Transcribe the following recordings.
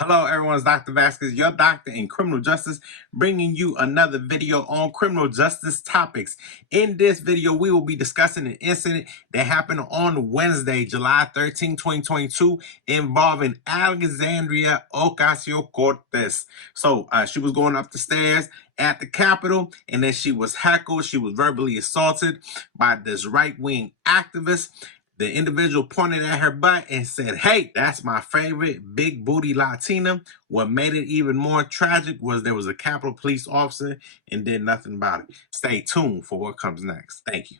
Hello, everyone. It's Dr. Vasquez, your doctor in criminal justice, bringing you another video on criminal justice topics. In this video, we will be discussing an incident that happened on Wednesday, July 13, 2022, involving Alexandria Ocasio-Cortez. So she was going up the stairs at the Capitol, and then she was heckled. She was verbally assaulted by this right-wing activist. The individual pointed at her butt and said, "Hey, that's my favorite big booty Latina." What made it even more tragic was there was a Capitol Police officer and did nothing about it. Stay tuned for what comes next. Thank you.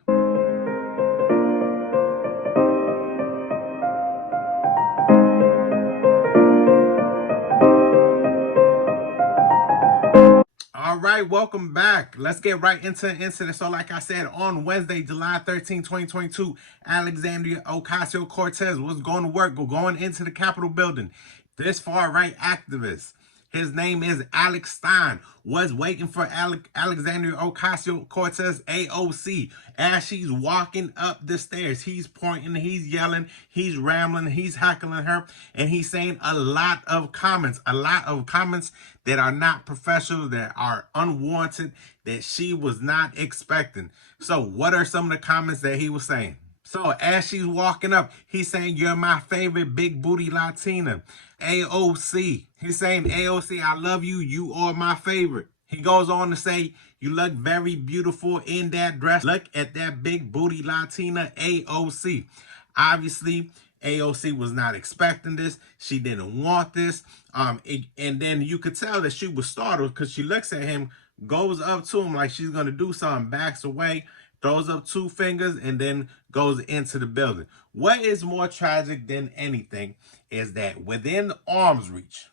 All right, welcome back. Let's get right into the incident. So like I said, on Wednesday, July 13, 2022, Alexandria Ocasio-Cortez was going to work, going into the Capitol building. This far-right activist, his name is Alex Stein, was waiting for Alexandria Ocasio-Cortez, AOC, as she's walking up the stairs. He's pointing, he's yelling, he's rambling, he's heckling her, and he's saying a lot of comments that are not professional, that are unwarranted, that she was not expecting. So what are some of the comments that he was saying? So as she's walking up, he's saying, "You're my favorite big booty Latina." AOC. He's saying, "AOC, I love you. You are my favorite." He goes on to say, "You look very beautiful in that dress. Look at that big booty Latina, AOC." Obviously, AOC was not expecting this. She didn't want this. And then you could tell that she was startled because she looks at him, goes up to him like she's going to do something, backs away, throws up two fingers, and then goes into the building. What is more tragic than anything is that within arm's reach,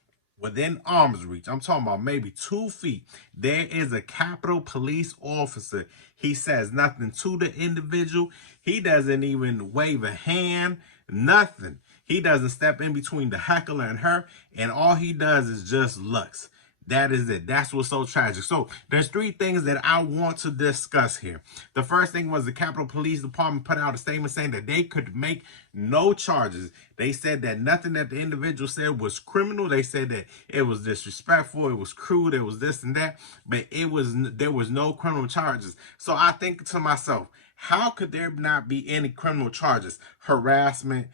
I'm talking about maybe 2 feet, there is a Capitol Police officer. He says nothing to the individual. He doesn't even wave a hand, nothing. He doesn't step in between the heckler and her, and all he does is just looks. That is it. That's what's so tragic. So there's 3 things that I want to discuss here. The first thing was the Capitol Police Department put out a statement saying that they could make no charges. They said that nothing that the individual said was criminal. They said that it was disrespectful, it was crude, it was this and that, but there was no criminal charges. So I think to myself, how could there not be any criminal charges? Harassment,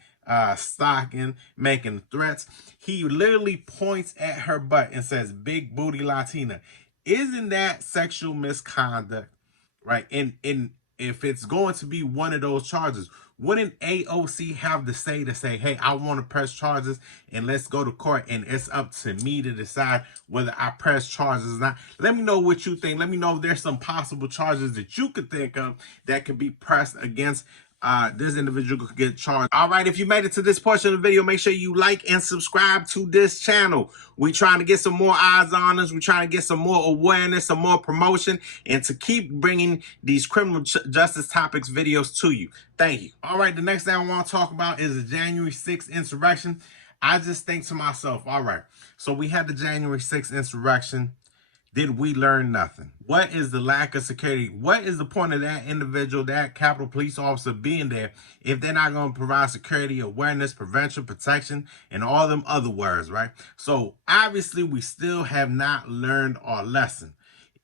stalking, making threats. He literally points at her butt and says, "Big booty Latina." Isn't that sexual misconduct, right? And if it's going to be one of those charges, wouldn't AOC have to say, "Hey, I want to press charges and let's go to court, and it's up to me to decide whether I press charges or not"? Let me know what you think. Let me know if there's some possible charges that you could think of that could be pressed against this individual could get charged. All right, if you made it to this portion of the video, make sure you like and subscribe to this channel. We're trying to get some more eyes on us. We're trying to get some more awareness, some more promotion, and to keep bringing these criminal justice topics videos to you. Thank you. All right, the next thing I want to talk about is the January 6th insurrection. I just think to myself, all right, so we had the January 6th insurrection. Did we learn nothing? What is the lack of security? What is the point of that individual, that Capitol Police officer being there if they're not going to provide security, awareness, prevention, protection, and all them other words, right? So obviously we still have not learned our lesson.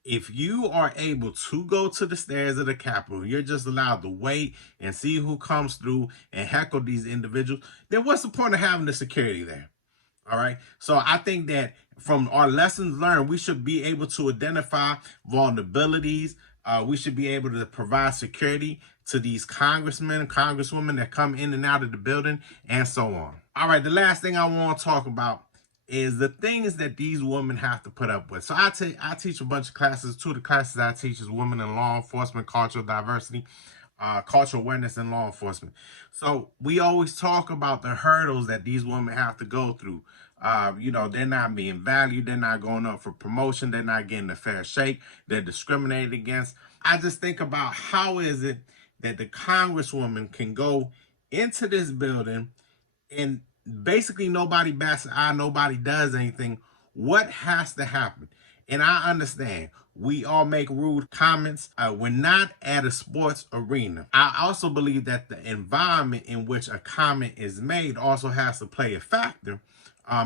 If you are able to go to the stairs of the Capitol, you're just allowed to wait and see who comes through and heckle these individuals, then what's the point of having the security there? All right. So I think that from our lessons learned, we should be able to identify vulnerabilities. We should be able to provide security to these congressmen and congresswomen that come in and out of the building and so on. All right. The last thing I want to talk about is the things that these women have to put up with. So I teach a bunch of classes. 2 of the classes I teach is Women in Law Enforcement, Cultural Diversity, cultural awareness, and law enforcement. So we always talk about the hurdles that these women have to go through. They're not being valued. They're not going up for promotion. They're not getting a fair shake. They're discriminated against. I just think about how is it that the congresswoman can go into this building and basically nobody bats an eye, nobody does anything. What has to happen? And I understand we all make rude comments. We're not at a sports arena. I also believe that the environment in which a comment is made also has to play a factor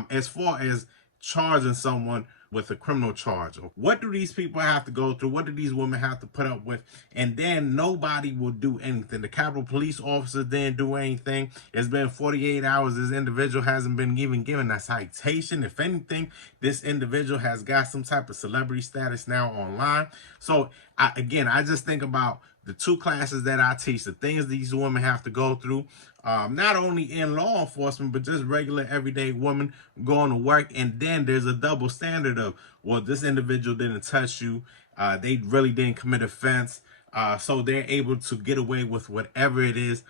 as far as charging someone with a criminal charge. What do these people have to go through? What do these women have to put up with? And then nobody will do anything. The Capitol Police officers didn't do anything. It's been 48 hours. This individual hasn't been even given a citation. If anything, this individual has got some type of celebrity status now online. So I just think about the two classes that I teach, the things these women have to go through, not only in law enforcement, but just regular everyday women going to work. And then there's a double standard of, well, this individual didn't touch you. They really didn't commit offense. So they're able to get away with whatever it is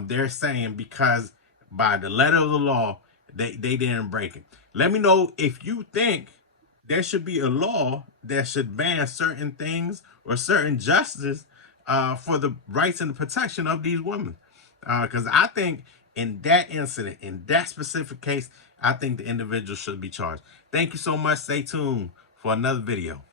they're saying because by the letter of the law, they didn't break it. Let me know if you think there should be a law that should ban certain things or certain justice for the rights and the protection of these women. Because I think in that incident, in that specific case, I think the individual should be charged. Thank you so much. Stay tuned for another video.